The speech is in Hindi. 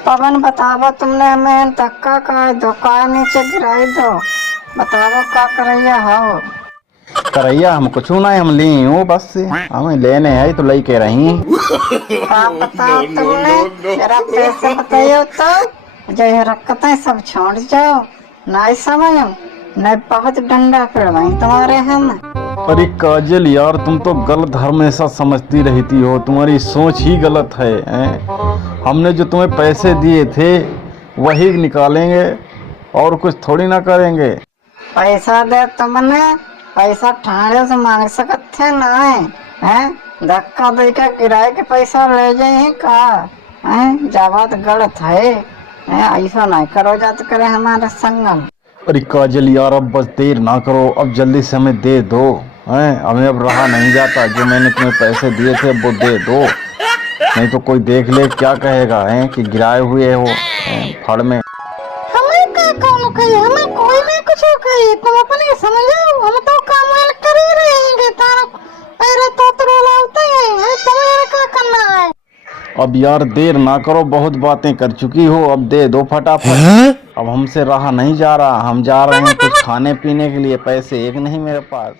पवन बतावो, तुमने हमें धक्का का दुकान नीचे गिराई दो। बतावो का करैया हो। करैया हम कुछ ना, हम ली हूँ बस हमें लेने है तो लई के रही। का बताओ तुमने, जरा पैसे बताइयो तो जो रखते हैं सब छोड़ जाओ। नहीं समझ नहीं, बहुत डंडा पिड़वाई तुम्हारे हम। अरे काजल यार, तुम तो गलत हमेशा समझती रहती हो, तुम्हारी सोच ही गलत है, हमने जो तुम्हें पैसे दिए थे वही निकालेंगे और कुछ थोड़ी ना करेंगे। पैसा दे तुमने, पैसा ठाणे से मांग सकते ना है? धक्का दे के किराए के पैसा ले जाए का है? जावत गलत है, ऐसा नहीं करो जात करे हमारे संगम। अरे काजल यार, अब बस देर ना करो, अब जल्दी से हमें दे दो, हैं हमें अब रहा नहीं जाता। जो मैंने तुम्हें पैसे दिए थे अब वो दे दो, नहीं तो कोई देख ले क्या कहेगा है कि गिराए हुए हो फड़ में। हमें क्या कौन कहे, हमें कोई नहीं कुछ कहे, तुम अपने समझो, हम तो काम कर ही रहेंगे। तारा पैरे तो लाते हैं, तुम्हें क्या करना है? अब यार देर ना करो, बहुत बातें कर चुकी हो, अब दे दो फटाफट। अब हमसे रहा नहीं जा रहा, हम जा रहे हैं कुछ खाने पीने के लिए, पैसे एक नहीं मेरे पास।